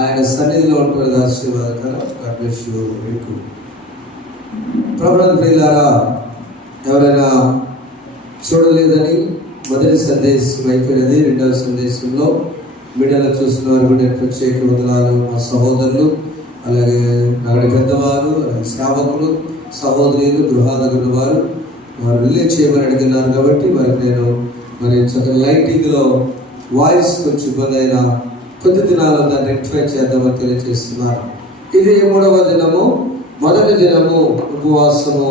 ఆయన సన్నిధిలో ఉంటుంది ఆశీర్వాదకరం. ప్రభుత్వ ప్రియులారా, ఎవరైనా చూడలేదని మొదటి సందేశం అయిపోయినది. రెండవ సందేశంలో మీడియాలో చూస్తున్న వారు కూడా ప్రత్యేక వందనాలు. మా సహోదరులు, అలాగే అక్కడి పెద్దవారు, సేవకులు, సహోదరులు, గృహాదగుల వారు రిలే చేయమని అడిగినారు. కాబట్టి వారికి నేను చక్కగా లైటింగ్లో వాయిస్ కొంచెం ఇబ్బంది అయినా కొద్ది దినాల్లో దాన్ని రెక్టిఫై చేద్దామని తెలియజేస్తున్నారు. ఇది 3వ దినము. మొదటి దినము ఉపవాసము,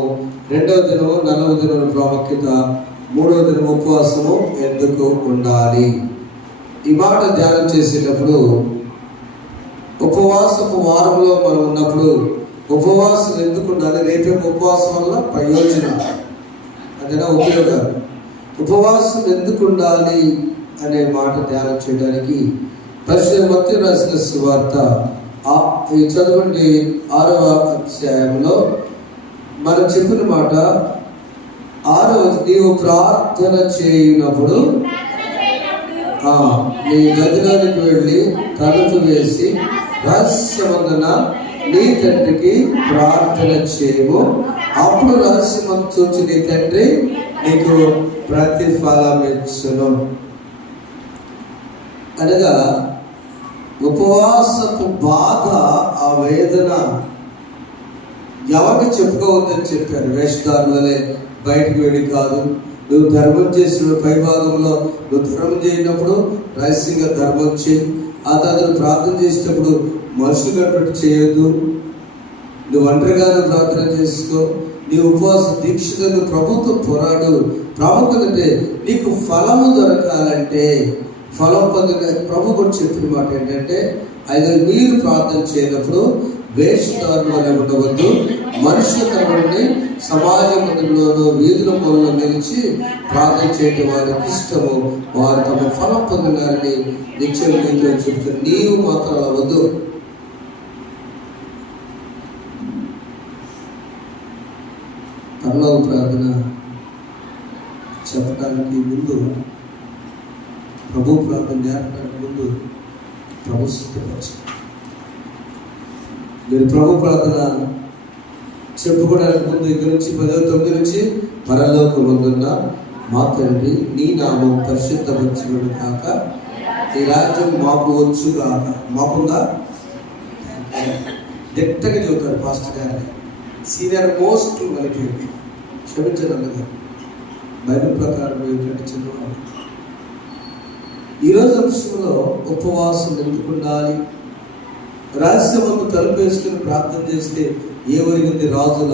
2వ దినము 4వ దినం ప్రాముఖ్యత, 3వ దినం ఉపవాసము ఎందుకు ఉండాలి. ఈ మాట ధ్యానం చేసేటప్పుడు ఉపవాసపు వారంలో మనం ఉన్నప్పుడు ఉపవాసం ఎందుకు ఉండాలి, రేపే ఉపవాసం వల్ల ప్రయోజనం అదేనా ఉపయోగాలు, ఉపవాసం ఎందుకు ఉండాలి అనే మాట ధ్యానం చేయడానికి పరిశుద్ధ మత్తయి రాసిన సువార్త చదవండి 6వ అధ్యాయంలో మనం చెప్పిన మాట 6వ, నీవు ప్రార్థన చేయనప్పుడు నీ గదిలోనికి వెళ్ళి తలుపు వేసి రహస్యమందున నీ తండ్రికి ప్రార్థన చేయము, అప్పుడు రహస్యమందు చూచి నీ తండ్రి నీకు ప్రతిఫలం ఇచ్చును. అనగా ఉపవాసపు బాధ, ఆ వేదన ఎవరికి చెప్పుకోవద్దని చెప్పారు. వేషధారుల వలె బయటకు వెళ్ళి కాదు. నువ్వు ధర్మం చేసిన పైభాగంలో నువ్వు ధర్మం చేయనప్పుడు రహస్యంగా ధర్మం చేయి. ఆ తర్వాత ప్రార్థన చేసేటప్పుడు మనుషులు కట్టు చేయొద్దు. నువ్వు ఒంటరిగానే ప్రార్థన చేసుకో. నీ ఉపవాస దీక్షను ప్రభుత్వ పోరాడు. ప్రాముఖ్యత అంటే నీకు ఫలము దొరకాలంటే, ఫలం పొందిన ప్రభు కూడా చెప్పిన మాట ఏంటంటే, అయితే మీరు ప్రార్థన చేయనప్పుడు వేషధారులు వలె ఉండవద్దు, మనుషుల కనబడి సమాజ మందిరంలోనూ వీధుల మూలలో నిలిచి ప్రార్థన చేయడం వారికి ఇష్టము, వారు తమ ఫలం పొందినారని నిత్యం నీతో చెప్తారు. నీవు మాత్రం అవ్వద్దు. పరలోక ప్రార్థన చెప్పడానికి ముందు, ప్రభు ప్రార్థన నేర్పడానికి ముందు ప్రభు సిద్ధపరచాలి. మీరు ప్రభు ప్రార్థన చెప్పుకోవడానికి ముందు ఇక్కడ నుంచి 10:9 నుంచి పరలోకమందున్న మా తండ్రి నీ నామం పరిశుద్ధపరచబడును కాక, నీ రాజ్యం మాకు వచ్చు కాక. మాకుందా దిట్టగా చెబుతారు పాస్టర్ గారిని, సీనియర్ మోస్ట్ మనకి క్షమించడం బైబిల్ ప్రకారం ఏంటంటే చదవాలి. ఈరోజు అంశంలో ఉపవాసం ఎందుకు ఉండాలి, రహస్యమందు తలుపు వేసుకుని ప్రార్థన చేస్తే ఏమరిగింది. రాజుల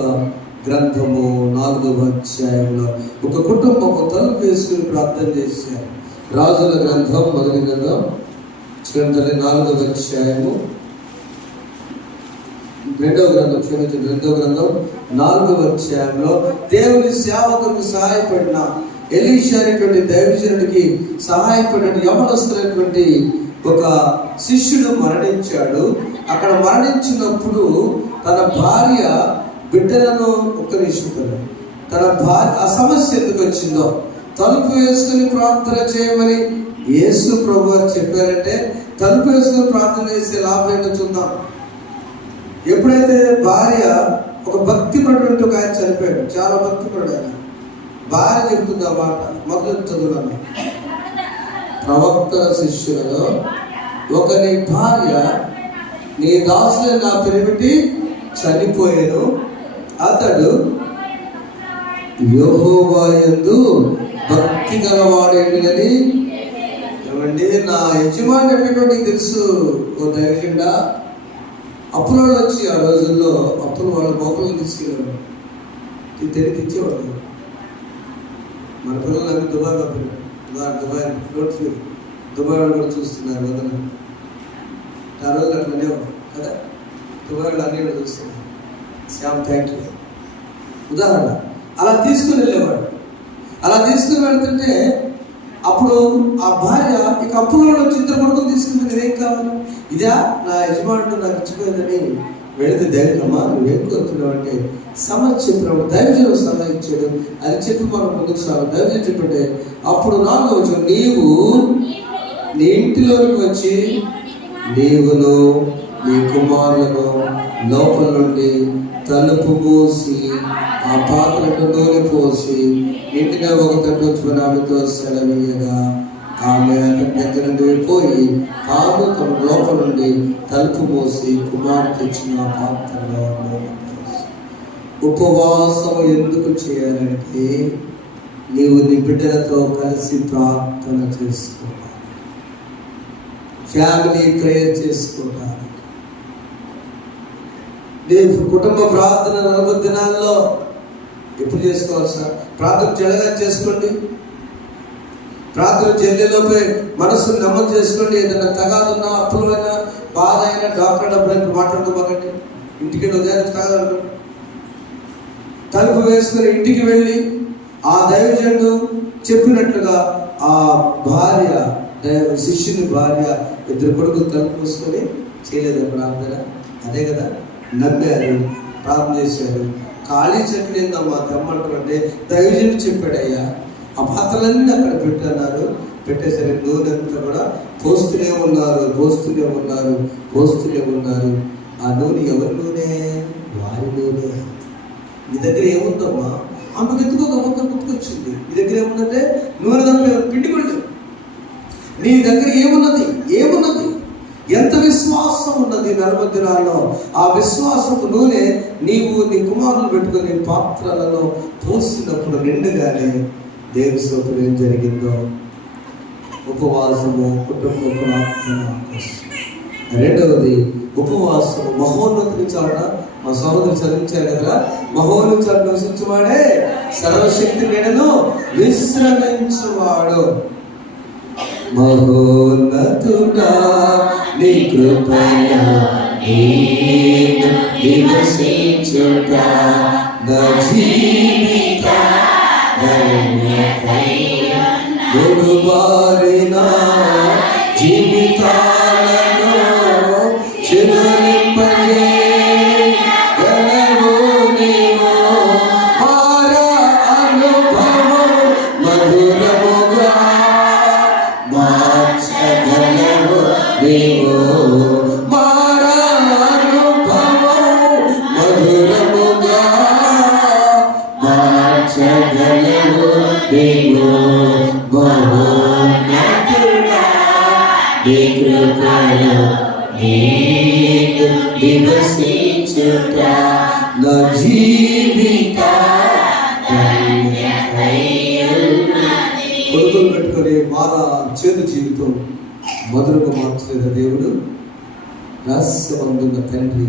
గ్రంథము 4వ అధ్యాయంలో ఒక కుటుంబం తలుపు వేసుకుని ప్రార్థన చేశారు. రాజుల గ్రంథం మొదటి గ్రంథం 4వ అధ్యాయము, 2వ గ్రంథం 4వ అధ్యాయంలో దేవుని సేవకునికి సహాయపడిన ఎలీషా అనేటువంటి దైవజనుడికి సహాయపడిన యవనస్తున్నటువంటి ఒక శిష్యుడు మరణించాడు. అక్కడ మరణించినప్పుడు తన భార్య బిడ్డలను ఒక్కరిస్తున్నారు. తన భార్య ఆ సమస్య ఎందుకు వచ్చిందో తలుపు వేసుకుని ప్రార్థన చేయమని యేసు ప్రభు చెప్పారంటే, తలుపు వేసుకుని ప్రార్థన చేసే లాభం ఏంటో చూద్దాం. ఎప్పుడైతే భార్య, ఒక భక్తిపరుడు ఒక ఆయన చనిపోయాడు, చాలా భక్తిపరుడు ఆయన. భార్య చెబుతుంది ఆ మాట, మొదలు చదువున్నాను. ప్రవక్తల శిష్యులలో ఒకని భార్య, నీ దాసుని నా పెరిమిటి చనిపోయాను, అతడు యెహోవా యందు భక్తి గలవాడేంటిదని. ఏమండి, నా యజమాని ఎటువంటి తెలుసు ఓ దైవజనుడా. అప్పులు వచ్చి ఆ రోజుల్లో అప్పులు వాళ్ళ మొక్కలు తీసుకెళ్ళారు, తెరిపించేవాడు. మన పిల్లలు అన్ని దుబాయ్ పంపినాడు. దుబాయ్ నోట్ ఫీల్ దుబాయ్ వాళ్ళు కూడా చూస్తున్నారు వదన. ఆ రోజులు అట్లనే కదా, దుబాయ్ వాళ్ళు అన్నీ కూడా చూస్తున్నారు. Shyam thank you. ఉదాహరణ అలా తీసుకుని వెళ్ళేవాడు. అలా తీసుకుని వెళ్తుంటే అప్పుడు ఆ భార్య ఇక అప్పులో వచ్చి ఇద్దరు కొడుకుని తీసుకుంటే నేనేం కావాలి, ఇదా నా యజమానుడు నాకు ఇచ్చిపోయిందని వెళితే, దైవమ్మా నువ్వేం కోరుతున్నావు అంటే సమస్య చెప్పినప్పుడు దైవజనం సలహా ఇచ్చాడు. అది చెప్పి మనం ముందుకు సాగు. దైవజనం చెప్పంటే అప్పుడు 4వ వచనం, నీవు నీ ఇంటిలోకి వచ్చి నీవును నీ కుమారులను లోపల నుండి తలుపు మూసి ఆ పాత్రను నూనె పోసి ఇంటిన ఒక తట్టు ఆమెతో సెలవీయగా ఆమె అతని దగ్గర నుండి పోయి తాను తమ లోపల నుండి తలుపు మూసి కుమారుడికి ఇచ్చిన పాత్రలో ఉపవాసం ఎందుకు చేయాలంటే నీవు నీ బిడ్డలతో కలిసి ప్రార్థన చేసుకోవాలి, ఫ్యామిలీ ప్రేయర్ చేసుకోవాలి. నీ కుటుంబ ప్రార్థన 40 దినాల్లో ఎప్పుడు చేసుకోవాలి సార్? ప్రార్థన చెడగా చేసుకోండి, ప్రార్థన చెల్లిలోపై మనసును నమ్మకం చేసుకోండి. ఏదైనా తగాదున్నా, అప్పులు అయినా, బాధ అయినా, డాక్టర్ డబ్బులు మాట్లాడుకోకండి. ఇంటికి ఉదయానికి తగాదు తలుపు వేసుకుని ఇంటికి వెళ్ళి ఆ దైవజనుడు చెప్పినట్లుగా ఆ భార్య శిష్యుని భార్య 2 కొడుకులు తలుపు మూసుకొని చేయలేదు ప్రార్థన. అదే కదా, నమ్మారు, ప్రార్థన చేశారు. ఖాళీ చెట్లు ఏందమ్మా తెమ్మంటారు అంటే దైవజనుడు చెప్పాడయ్యా. ఆ పాత్రలన్నీ అక్కడ పెట్టన్నారు. పెట్టేసరి నూనె అంతా కూడా పోస్తూనే ఉన్నారు. ఆ నూనె ఎవరి నూనె? వారి నూనె. నీ దగ్గర ఏముందమ్మా? ఆమెకు ఎందుకో గమకం గుర్తుకొచ్చింది. నీ దగ్గర ఏముందంటే నూనె తప్ప పిండి కొళ్ళు. నీ దగ్గర ఏమున్నది? ఎంత విశ్వాసం ఉన్నది 40 దినాల్లో. ఆ విశ్వాసపు నూనె నీవు నీ కుమారులు పెట్టుకుని పాత్రలలో పోసినప్పుడు నిండుగానే దేవుని స్తోత్రం ఏం జరిగిందో ఉపవాసము, కుటుంబ ప్రార్థన. రెండవది ఉపవాసము మహోన్నతుని చాట. మా సహోదరు చదివించారు కదా, మహోన్నతుని చాట నివసించువాడే సర్వశక్తి నీడను విశ్రమించువాడు. మహోన్నతుడా నీ కృపలో నేను నివసించుట నా జీవిత గురువారిన జీవితాలను చివరింపజేయగలవు నీవు. మారా అనుభవం మధురముగా మార్చగలవు నీవు. మారా అనుభవం మధురముగా మార్చగలవు నీవు. మహోన్నతుడా నీ కృపలో నేను నివసించుట నా జీవిత కొడుకులు పెట్టుకొని మారా చేదు జీవితం మధురగా మార్చలేదా దేవుడు? రహస్యమందున్న తండ్రి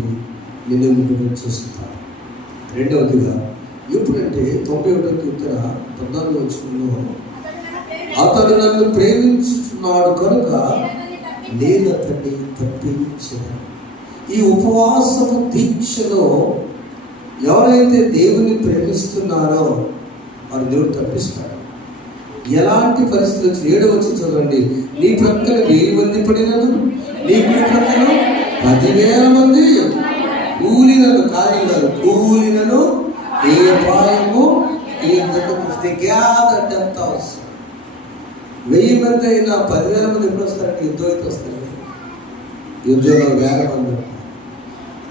నిన్ను చూస్తాడు. రెండవదిగా ఎప్పుడంటే 91 కీర్తన 14వ వచనంలో అతడు నన్ను ప్రేమించుతున్నాడు కనుక నేను అతన్ని తప్పించను. ఈ ఉపవాసపు దీక్షలో ఎవరైతే దేవుని ప్రేమిస్తున్నారో వారు దేవుడు తప్పిస్తాడు. ఎలాంటి పరిస్థితులు 7వ వచనం చదవండి. నీ ప్రక్కన 1000 మంది పడినను, నీ కుడి ప్రక్కన 10,000 మంది కూలినను, కాలినను కూలినను ఏ అపాయము గ్యాదర్ 1000 మంది అయినా 10,000 మంది ఎప్పుడు వస్తారంటే యుద్ధం అయితే వస్తారు. యుద్ధంలో 1000 మంది ఉంటారు.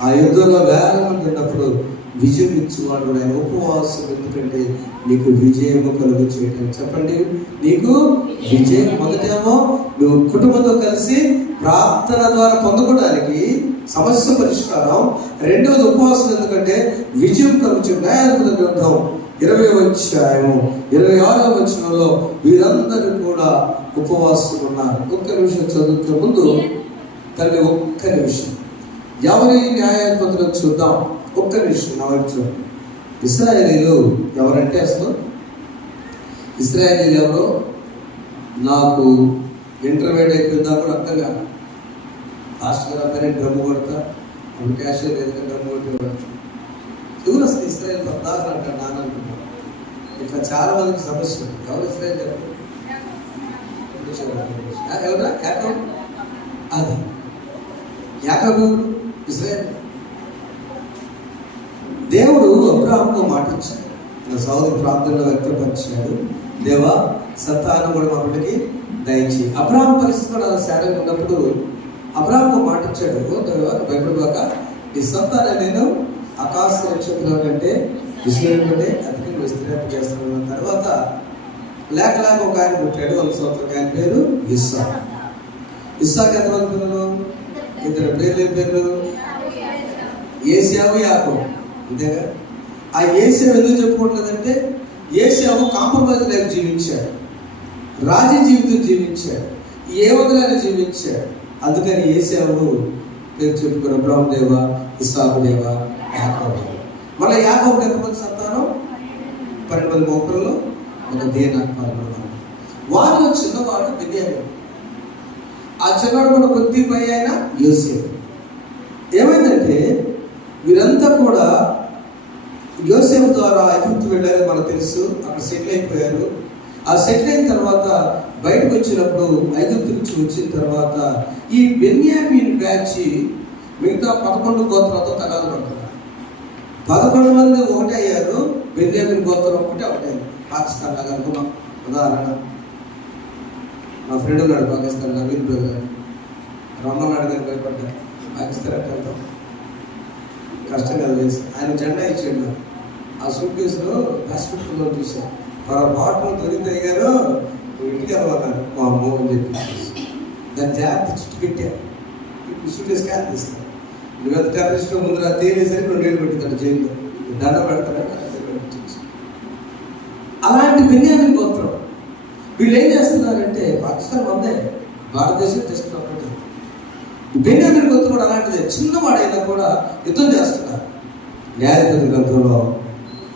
ఆ యుద్ధంలో 1000 మంది ఉన్నప్పుడు విజయం ఇచ్చేవాడు ఆయన. ఉపవాసం ఎందుకంటే నీకు విజయము కలుగు చేయటం. చెప్పండి, నీకు విజయం. మొదటేమో నువ్వు కుటుంబంతో కలిసి ప్రార్థన ద్వారా పొందుకోవడానికి సమస్య పరిష్కారం. రెండవది ఉపవాసం ఎందుకంటే విజయం కలుగు చేయడం. న్యాయాధిపతుల గ్రంథం 20వ అధ్యాయము 26వ వచనంలో వీరందరూ కూడా ఉపవాసం ఉన్నారు. ఒక్క నిమిషం చదువుతున్న ముందు తల్లి ఒక్క నిమిషం ఎవరి న్యాయాధిపతులను చూద్దాం. ఒక్క నిమిషం నా వైపు చూడండి. ఇశ్రాయేలీలు ఎవరంటే అసలు ఇశ్రాయేలీలు ఎవరో నాకు ఇంటర్మీడియట్ అయిపోయిందా కూడా అర్థం కాదు. లాస్ట్ గారు అబ్బాయి డ్రమ్ము కొడతా, అప్పుడు క్యాషియర్ ఏదైనా డ్రమ్ము కొట్టేవాడు. ఎవరు అసలు ఇశ్రాయేల్ పద్దాకలు అంటారు నాన్న అనుకుంటారు. ఇట్లా చాలా మందికి సమస్య. ఎవరు ఇశ్రాయేల్ చెప్పండి? ఎవరా? యాకోబు. అది యాకోబు ఇశ్రాయేల్. దేవుడు అబ్రాహాముకు మాట ఇచ్చాడు, నా సహోదరు ప్రార్థనలో వ్యక్తపరిచాడు. దేవా సంతానం కూడా మా బిడ్డకి దయచేయి. అబ్రాహాము పరిస్థితి కూడా శారీరక ఉన్నప్పుడు అబ్రాహాముకు మాట ఇచ్చాడు, తర్వాత బైబిల్ బాగా ఈ సంతానం నేను ఆకాశ నక్షత్రం కంటే విశ్లేషణ కంటే అధికంగా విస్తరింప చేస్తున్నాను. తర్వాత లేక ఒక ఆయన పుట్టాడు, 100 సంవత్సరాలు. ఆయన పేరు ఇస్సాకు. ఇస్సాకు ఎంతమంది పిల్లలు? 2 పేర్లు. ఏం పేరు? ఏశావు, యాకోబు. అంతేగా. ఆ ఏశావు ఎందుకు చెప్పుకుంటున్నదంటే ఏశావు కాంప్రమైజ్ లైఫ్ జీవించాడు, రాజీ జీవితం జీవించాడు, ఏ వదలని జీవించాడు. అందుకని ఏశావు పేరు చెప్పుకున్న బ్రహ్మదేవ, ఇస్సాకు దేవ, యాకోబు దేవ. మళ్ళీ యాకోబుకి ఎంతమంది సంతానం? 12 మొక్కల్లో ఒక దీన. వారిలో చిన్నవాడు బెన్యామీను. ఆ చిన్నవాడు కూడా కొద్ది పై అయిన యోసేపు. ఏమైందంటే వీరంతా కూడా యోసేపు ద్వారా ఐగుప్తు వెళ్ళారని మనకు తెలుసు. అక్కడ సెటిల్ అయిపోయారు. ఆ సెటిల్ అయిన తర్వాత బయటకు వచ్చినప్పుడు ఐగుప్తు నుంచి వచ్చిన తర్వాత ఈ బెన్యామీన్ బ్యాచ్ మిగతా 11 గోత్రాలతో తగాదు పడుతున్నారు. 11 మంది ఒకటే అయ్యారు. బెన్యామీన్ గోత్రం ఒకటే అయ్యారు. పాకిస్తాన్ లాగా అనుకున్నాం. ఉదాహరణ, మా ఫ్రెండ్ ఉన్నాడు పాకిస్తాన్, నవీన్ బ్రదర్. రమ్మన్నాడు కానీ భయపడ్డా. పాకిస్తాన్ ఎక్కడ వెళ్తాం, కష్టం కదా వేసి. ఆయన జెండా ఇచ్చాడు. ఆ సూట్ కేసులో హాస్పిటల్లో చూసాను. పొరపాటును దొరికితే గారు ఇంటికి వెళ్ళమన్నారు. మా అమ్మ అని చెప్పి దాన్ని జాగ్రత్త చుట్టూ పెట్టారు. సూట్ కేసు క్యాన్ తీస్తాను. నువ్వు టెర్రరిస్ట్ ముందు తేలేసరికి 2 ఏళ్ళు పెట్టిందంట జైల్లో. దండ పెడతారని అలాంటి బెన్యామీన్ గోత్రం. వీళ్ళు ఏం చేస్తున్నారంటే పాకిస్తాన్ వందే, భారతదేశం టెస్ట్ ఒకటి. బెన్యామీన్ గోత్రం కూడా అలాంటిదే. చిన్నవాడైనా కూడా యుద్ధం చేస్తున్నారు. న్యాయాధిపతి గ్రంథంలో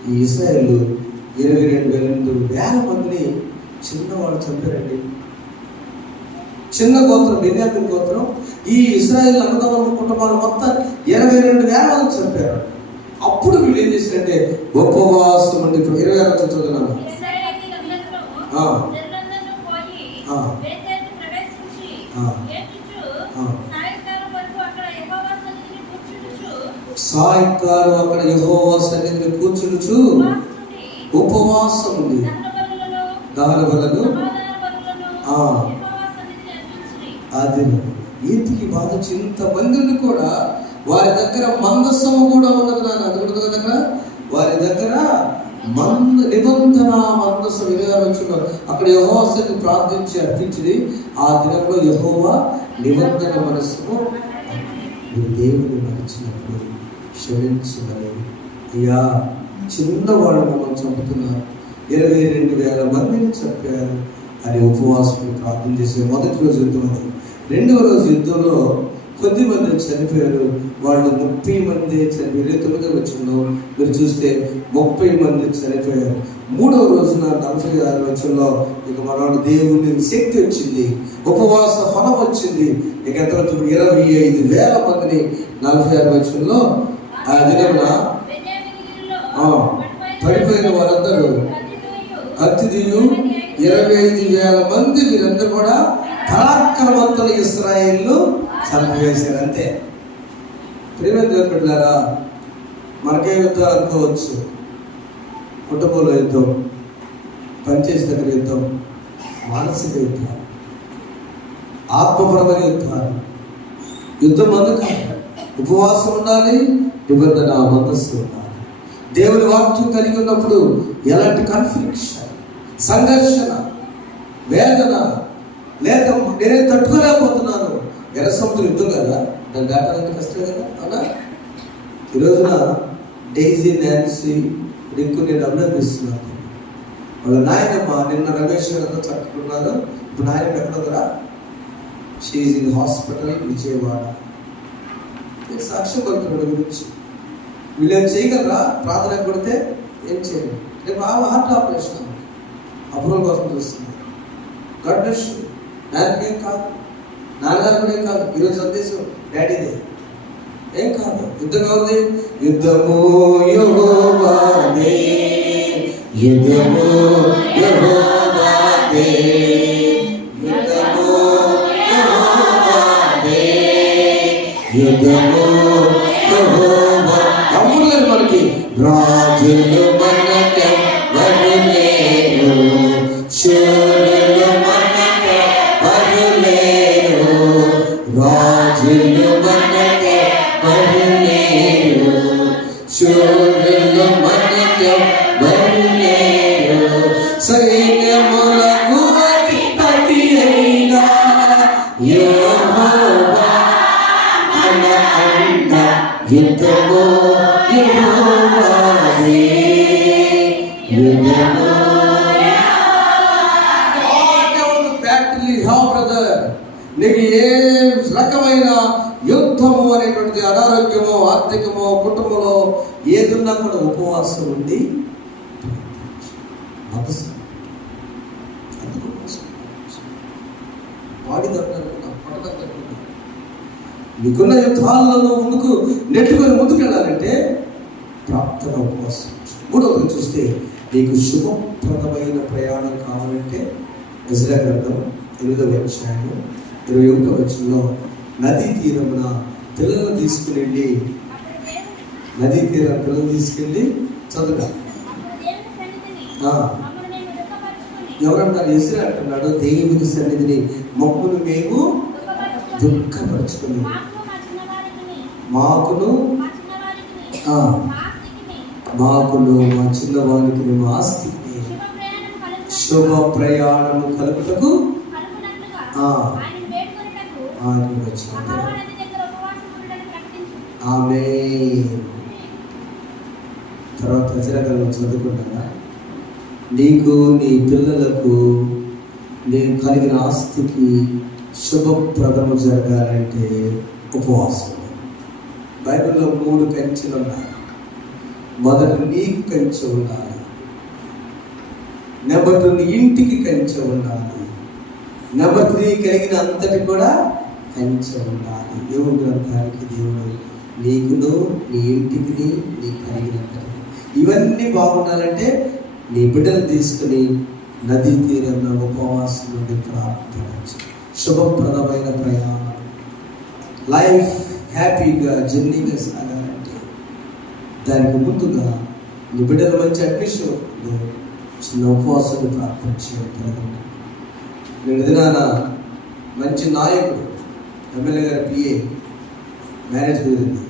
ఈ ఇశ్రాయేలు 22,000 మందిని చిన్నవాడు చంపారండి. చిన్న గోత్రం బెన్యామీన్ గోత్రం. ఈ ఇశ్రాయేల్ అన్నదమ్ముల కుటుంబాలు మొత్తం 22,000 మంది చంపారు. అప్పుడు వీళ్ళు ఏం చేశారంటే ఉపవాసం ఉండి 26 చదువుతున్నాను. సాయంకాలం అక్కడ యెహోవా సన్నిధిని కూర్చునుచు ఉపవాసం ఉంది దహన బలులను అది ఈతికి బాధ. ఇంతమందిని కూడా వారి దగ్గర మందస్సము కూడా ఉన్నది. అది ఉంటుంది దగ్గర వారి దగ్గర నిబంధన మందస్సం 26 అక్కడ యెహోవా సన్నిధిని ప్రార్థించి అర్పించింది. ఆ దినంలో యెహోవా నిబంధన మనస్సును దేవుని మరిచినప్పుడు క్షమించమని, అయ్యా చిన్నవాడు మమ్మల్ని చంపుతున్నారు, 22,000 మందిని చంపారు అని ఉపవాసం ప్రార్థన చేసే. మొదటి రోజు యుద్ధం అది. 2వ రోజు యుద్ధంలో కొద్ది మంది చనిపోయారు. వాళ్ళు 30 మంది చనిపోయారు. 29వ వచనంలో మీరు చూస్తే 30 మంది చనిపోయారు. 3వ రోజున 46వ వచనంలో ఇక మనవాడు దేవుని శక్తి వచ్చింది, ఉపవాస ఫలం వచ్చింది. ఇక ఎంత 25,000 మందిని 46వ వచనంలో ఆ దినమున పడిపోయిన వారందరూ కత్తిదీయు 25,000 మంది వీరందరూ కూడా పరాక్రమవంతులు ఇశ్రాయేలు చంపివేశారు. అంతే. ప్రియమైన దేవుని బిడ్డలారా, మనకే యుద్ధాలు అనుకోవచ్చు. కుటుంబంలో యుద్ధం, పనిచేసే దగ్గర యుద్ధం, మానసిక యుద్ధాలు, ఆత్మపరమైన యుద్ధాలు. యుద్ధం అందుకు ఉపవాసం ఉండాలి, నిబంధన మనస్సు ఉండాలి. దేవుని వాక్యం కలిగి ఉన్నప్పుడు ఎలాంటి కన్ఫ్లిక్షన్, సంఘర్షణ, వేదన లేక నేనే తట్టుకోలేకపోతున్నాను. ఎర్రసముద్రం యుద్ధం కదా, దాన్ని దాటాలంటే కష్టం కదా. అవునా? ఈ రోజున డైజీ, నాన్సీ, రింకు నేను అభినందిస్తున్నాను. వాళ్ళ నాయనమ్మ నిన్న రమేష్ గారితో చక్కకున్నారు. ఇప్పుడు నాయనమ్మ ఎక్కడుందరా? She in hospital Vijayawada. నేను సాక్ష్యం పడుతున్నాడు గురించి. వీళ్ళు ఏం చేయగలరా? ప్రార్థన కొడితే ఏం చేయలేదు. రేపు హార్ట్ ఆపరేషన్ అప్రూవల్ కోసం చూస్తుంది. God bless you. నాన్నకేం కాదు, నాన్నగారు కూడా ఏం కాదు. ఈరోజు సందేశం డాడీదే. ఏం కాదు. యుద్ధం ఎవరిది? యుద్ధము యెహోవాదే, యుద్ధము యెహోవాదే, యుద్ధము యెహోవాదే, యుద్ధము యెహోవా. ఎవరు లేరు మనకి. రాజులు మనకెవ్వరు లేరు, శూరులు మనకెవ్వరు లేరు, రాజు శూరులు మనకెవ్వరు లేరు, సైన్యములకు అధిపతి అయిన యెహోవా మన అండ, యుద్ధము యెహోవాదే, యుద్ధము బ్రదర్. నీకు ఏ రకమైన యుద్ధము అనేటువంటిది, అనారోగ్యమో, ఆర్థికమో, కుటుంబంలో ఏదున్నా కూడా ఉపవాసం ఉండి వాడి నీకున్న యుద్ధాలలో ముందుకు నెట్టుకొని ముందుకెళ్ళాలంటే ప్రార్థన, ఉపవాసం. మూడవది చూస్తే నీకు శుభప్రదమైన ప్రయాణం కావాలంటే యెషయా గ్రంథం 8వ అధ్యాయం 21వ వచనంలో నదీ తీరమున పిల్లలను తీసుకుని నదీ తీరం పిల్లలు తీసుకెళ్ళి చదువు. ఎవరంటారు? యెషయా అంటున్నాడు, దేవుని సన్నిధిని మమ్మల్ని మేము దుఃఖపరుచుకుని, మాకును మా చిన్నవానికి మా ఆస్తికి శుభ ప్రయాణము కలుపుటకు ఆమేన్. తర్వాత ప్రజలను చదువుకుంటారా? నీకు నీ పిల్లలకు నేను కలిగిన ఆస్తికి శుభప్రదము జరగాలంటే ఉపవాసం. బైబిల్లో 3 కంచెలు ఉన్నాయి. మొదటి నీకు కంచె ఉండాలి, నెంబర్ 2 నీ ఇంటికి కంచె ఉండాలి, నెంబర్ 3 కలిగిన అంతటి కూడా కంచె ఉండాలి. దేవుని గ్రంథానికి దేవుడు నీకును నీ ఇంటికి నీ కలిగినంతటి ఇవన్నీ బాగుండాలంటే నీ బిడ్డలు తీసుకుని నదీ తీరంలో ఉపవాసం నుండి ప్రార్థన, శుభప్రదమైన ప్రయాణం, లైఫ్ హ్యాపీగా జర్నీగా సాగాలంటే దానికి ముందుగా నీ బిడ్డల మంచి అడ్మిషన్లో చిన్న ఉపవాసాన్ని ప్రార్థన చేయడం. నేను ఎదినాన మంచి నాయకుడు, ఎమ్మెల్యే గారి పిఏ మ్యారేజ్ కుదిరింది,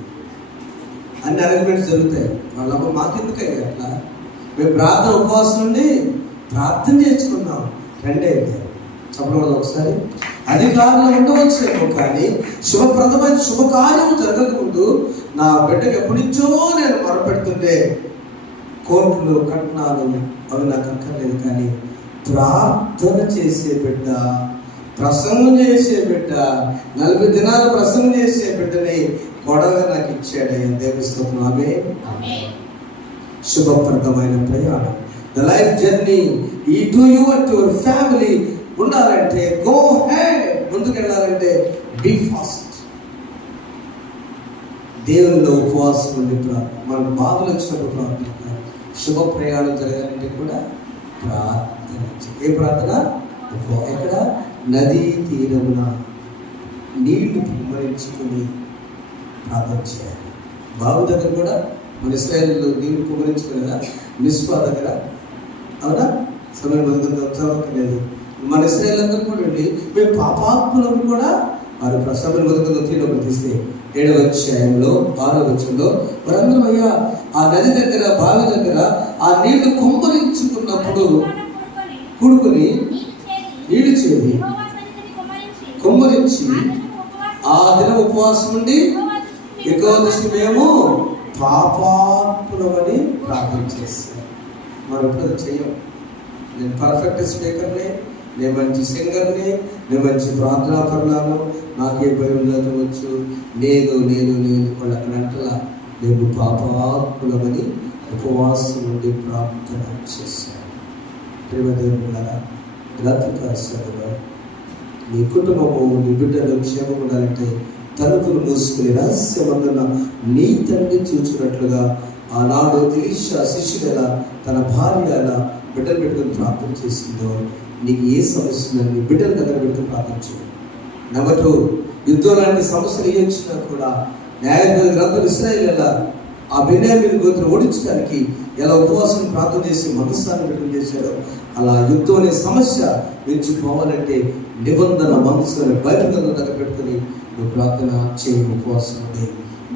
అన్ని అరేంజ్మెంట్స్ జరుగుతాయి. వాళ్ళ మాకెందుకయ్యా అట్లా, మేము ప్రార్థన ఉపవాసం నుండి ప్రార్థన చేసుకున్నాం. రెండే చెప్పడం ఒకసారి అధికారులు ఉండవచ్చేమో, కానీ శుభప్రదమైన శుభకార్యము జరగకముందు నా బిడ్డకు ఎప్పటి నుంచో నేను మొరపెడుతుంటే కోర్టులు కట్నాలు అవి నాకు అక్కర్లేదు, కానీ ప్రార్థన చేసే బిడ్డ, ప్రసంగం చేసే బిడ్డ, 40 దినాలు ప్రసంగం చేసే బిడ్డని కొడగా నాకు ఇచ్చాడయ్యా. దేవుని స్తోత్రం. ఆమేన్. శుభప్రదమైన ప్రయాణం, ద లైఫ్ జర్నీ ఈ to you and your family ఉండాలంటే గో హెడ్, ముందుకెళ్ళాలంటే బీ ఫాస్ట్. దేవునిలో ఉపవాసం ఉండి ప్రార్థన, మనకు బాధలు వచ్చినప్పుడు ప్రార్థన, శుభ ప్రయాణం జరగాలంటే కూడా ప్రార్థన. ఏ ప్రార్థన? ఎక్కడ? నదీ తీరమున నీళ్లు కుమ్మరించుకొని ప్రార్థన చేయాలి. బావు దగ్గర కూడా మన ఇశ్రాయేలులో నీళ్లు కుమ్మరించుకోలేదా? మిస్పా దగ్గర, అవునా? సమయం చదవక్కర్లేదు. మన ఇశ్రాయేలందరూ కూడా అండి, మేము పాపాత్ములను కూడా వారు ప్రసవం మొదటి తీయడం తీస్తే 7వ అధ్యాయంలో 6వ వచనంలో వారందరూ అయ్యా ఆ నది దగ్గర, బావి దగ్గర ఆ నీళ్లు కుమ్మరించుకున్నప్పుడు కూడుకుని నీళ్లు చేరి కుమ్మరించి ఆ దినం ఉపవాసం ఉండి ఎక్కువ దృష్టి మేము పాపాత్ములమని ప్రార్థన చేస్తాం. మనం ఎప్పుడు చెయ్యం. నేను పర్ఫెక్ట్ స్పీకర్ని, నేను మంచి సింగర్ని, నేను మంచి ప్రార్థనాపరులను, నాకే భయం లేకపోవచ్చు, నేను వాళ్ళకంటలా మేము పాపాత్ములమని ఉపవాసం నుండి ప్రార్థన చేశాను. ప్రేమదేవులారా, రాత్రికాల నీ కుటుంబము, నీ బిడ్డలు క్షేమం ఉండాలంటే తలుపులు మూసుకుని రహస్యమందున నీ తండ్రి చూచినట్లుగా ఆనాడు ఎలీషా శిష్యుడు ఎలా తన భార్య ఎలా బిడ్డలు పెట్టుకుని ప్రార్థన చేసిందో, నీకు ఏ సమస్య నీ బిడ్డల దగ్గర పెట్టుకుని ప్రార్థన చేయాలి. నెంబర్ 2, యుద్ధం లాంటి సమస్యలు ఏ వచ్చినా కూడా న్యాయాధిపతి గ్రంథం ఇశ్రాయేలు ఎలా ఆ బెన్యామీను గోత్రం ఓడించడానికి ఎలా ఉపవాసం ప్రార్థన చేసి మనస్సాన్ని పెట్టుకుని చేశారో, అలా యుద్ధం అనే సమస్య నుంచి పోవాలంటే నిబంధన మనసుని బయట దగ్గర పెట్టుకుని నువ్వు ప్రార్థన చేయి, ఉపవాసం ఉండి.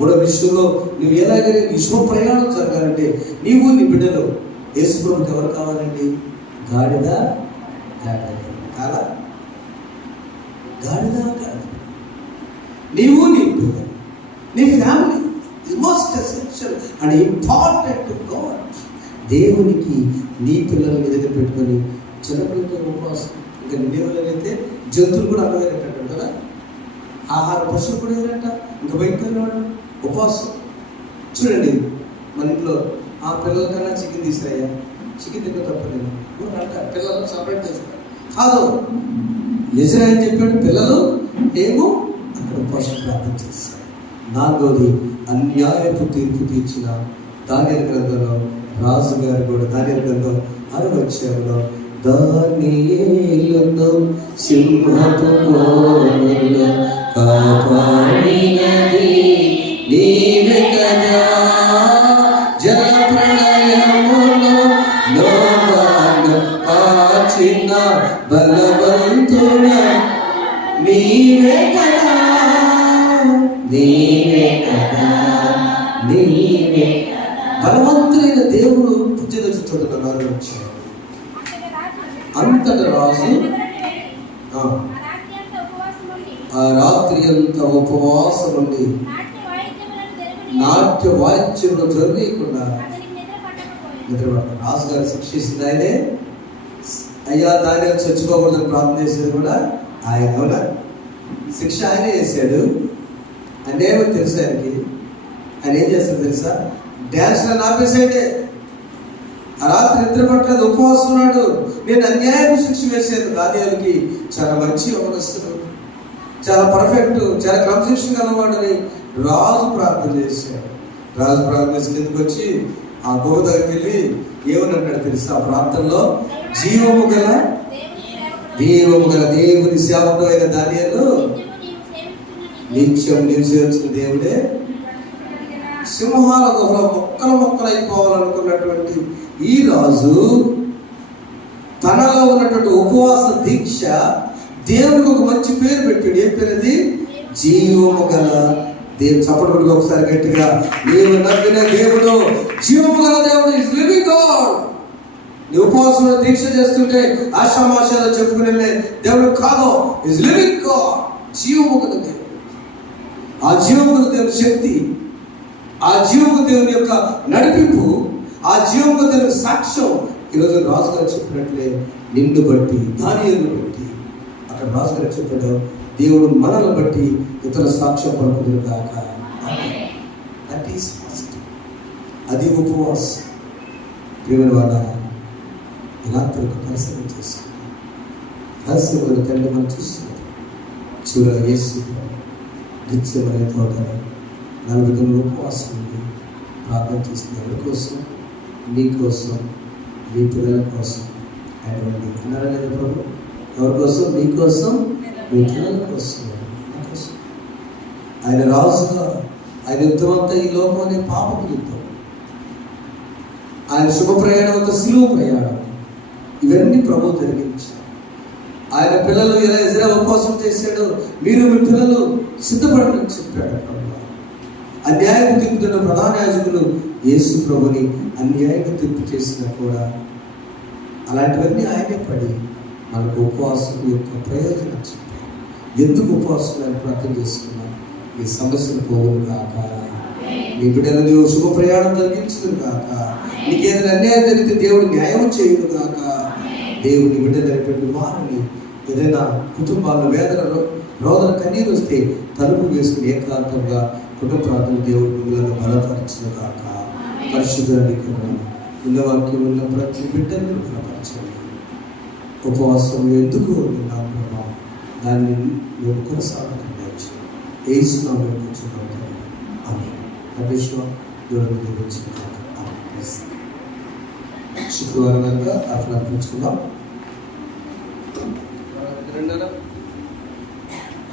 మూడో విషయంలో నువ్వు ఎలాగైనా నీ శుభ ప్రయాణం జరగాలంటే నీవు నీ బిడ్డలు యేసు ప్రభువుకి ఎవరు కావాలండి? గాడిద కాదా? గాడిద నీవు నీ బిడ్డలు, నీ family is most essential and important to God. దేవునికి నీ పిల్లల మీద పెట్టుకొని చిన్నపిల్లలతో ఉపవాసం. ఇంకా నిండేవాళ్ళైతే జంతువులు కూడా అన్నవేరేటట్టు కదా, ఆహార పశువులు కూడా ఏరంట. ఇంకా బయటకు వెళ్ళినాడు ఉపవాసం. చూడండి మన ఇంట్లో ఆ పిల్లల కన్నా చికెన్ తీసుకురాయ్యా, చికెన్ తిన్న తప్పలేదు అంట, పిల్లలు సపరేట్ చేస్తారు. కాదు, యెషయా చెప్పాడు పిల్లలు ఏమో అక్కడ ఉపవాసం ప్రార్థన చేస్తారు. నాలుగోది అన్యాయపు తీర్పు తీర్చిన దానియేలు గ్రంథంలో రాజుగారు కూడా దానియేలు గ్రంథం 6వ అధ్యాయంలో దానియేలును సింహపు బోనులో కాపాడినది నీవే కదా, జల ప్రళయములో నోవాను కాచిన బలవంతుడ నీవే కదా, నీవే కదా, నీవే. బలవంతుడైన దేవుడు పుట్టినచుతున్నాడు. అంతట రాజు ఆ రాత్రి అంతా ఉపవాసం ఉండి నాట్య వాయిద్యములు జరగకుండా నిద్రపడతాడు. రాజుగారు శిక్షిస్తుంది ఆయనే. అయ్యా దానియేలు చచ్చిపోకూడదని ప్రార్థన చేసేది కూడా ఆయన. అవునా? శిక్ష ఆయనే చేశాడు. అన్నేమో తెలుసు ఆయనకి. ఆయన ఏం చేస్తాడు తెలుసా? డ్యాన్స్ ఆపేసాడే. ఆ రాత్రి నిద్ర పట్టలేదు, ఉపవాసం ఉన్నాడు. నేను అన్యాయం శిక్ష వేసాను. దానియేలుకి చాలా మంచి అవనస్తుడు, చాలా పర్ఫెక్ట్, చాలా క్రమశిక్షణ కలవాడని రాజు ప్రార్థన చేశాడు. రాజు ప్రార్థన చేసి కిందకు వచ్చి ఆ గుహ దగ్గరికి వెళ్ళి ఏమని అంటాడు తెలుసా? ఆ ప్రార్థనలో జీవము గల దేవుని సేవకుడు అయిన దానియేలు నిత్యం నివసించిన దేవుడే సింహాల గుహలో మొక్కలు అయిపోవాలనుకున్నటువంటి ఈ రాజు తనలో ఉన్నటువంటి ఉపవాస దీక్ష దేవుడికి ఒక మంచి పేరు పెట్టాడు. ఏం పేరు అది? జీవము గల దేవుడు. చప్పటి ఒకసారి గట్టిగా, నీవు నమ్మిన దేవుడు జీవము గల దేవుడు, ఇస్ లివింగ్ గాడ్. నీ ఉపవాసంలో దీక్ష చేస్తుంటే ఆశామాషాలో చెప్పుకునే దేవుడు కాదు, ఇస్ లివింగ్ గాడ్. జీవము గల దేవుడు. ఆ జీవము గల దేవుని శక్తి, ఆ జీవము దేవుని యొక్క నడిపింపు, ఆ జీవము దేవుని సాక్ష్యం ఈరోజు రాజుగారు చెప్పినట్లే నిన్ను బట్టి, దానియేలును బట్టి. అక్కడ రాజుగారు చెప్పాడు, దేవుడు మనల్ని బట్టి ఇతర సాక్ష్యం పలుకుదురు కాక. That is fasting. అది ఉపవాసం. ప్రియమైన వాళ్ళ రాత్రి ఒక పరిశ్రమ చేసుకున్నాం. పరిశ్రమ తండ్రి మనం చూస్తున్నాం. చివరిగా యేసు గెత్సేమనే తోటలో 40 దినాలు ఉపవాసం ఉండి ప్రార్థన చేసిన ఎవరి కోసం? నీ కోసం, నీ పిల్లల కోసం. ఆయన అన్నారా లేదా ప్రభు? ఎవరి కోసం? నీ కోసం, నీ పిల్లల కోసం, నా కోసం. ఆయన రాజుగా, ఆయన యుద్ధం అంతా ఈ లోకం అనే పాపపు యుద్ధం. ఆయన శుభ ప్రయాణం అంతా సిలువ ప్రయాణం. ఇవన్నీ ప్రభు జరిగించారు. ఆయన పిల్లలు ఎలా ఎజ్రా ఉపవాసం చేశాడో మీరు మీ పిల్లలు సిద్ధపడమని చెప్పాడు ప్రభు. అన్యాయం తీర్పుతున్న ప్రధాన యాజకులు యేసు ప్రభుని అన్యాయంగా తీర్పు చేసినా కూడా అలాంటివన్నీ ఆయనే పడి మనకు ఉపవాసం యొక్క ప్రయోజనం చెప్పారు. ఎందుకు ఉపవాసం ప్రార్థన చేసుకున్నాం? ఈ సమస్యలు పోవును కాక, నీ బిడ్డలు నీవు శుభ ప్రయాణం జరిగించును కాక, నీకు ఏదైనా అన్యాయం జరిగితే దేవుడు న్యాయం చేయను కాక. దేవుని బిడ్డ జరిపేటువంటి వారిని ఏదైనా కుటుంబాల్లో వేదన రోదన కన్నీరు వస్తే తలుపు వేసుకుని ఏకాంతంగా కుటుంబ ప్రార్థన దేవుడు మిమ్మల్ని బలపరచిన కాక. పరిశుద్ధానికి ఉన్న వాక్యం ఉన్న ప్రతి బిడ్డను బలపరచండి. ఉపవాసం ఎందుకు ఉన్నాం ప్రభావం, దాన్ని మేము కొనసాగకుండా ఏసునాం కూర్చున్నాం. శుక్రవారం కనుక అట్లా అర్పించుకుందాం.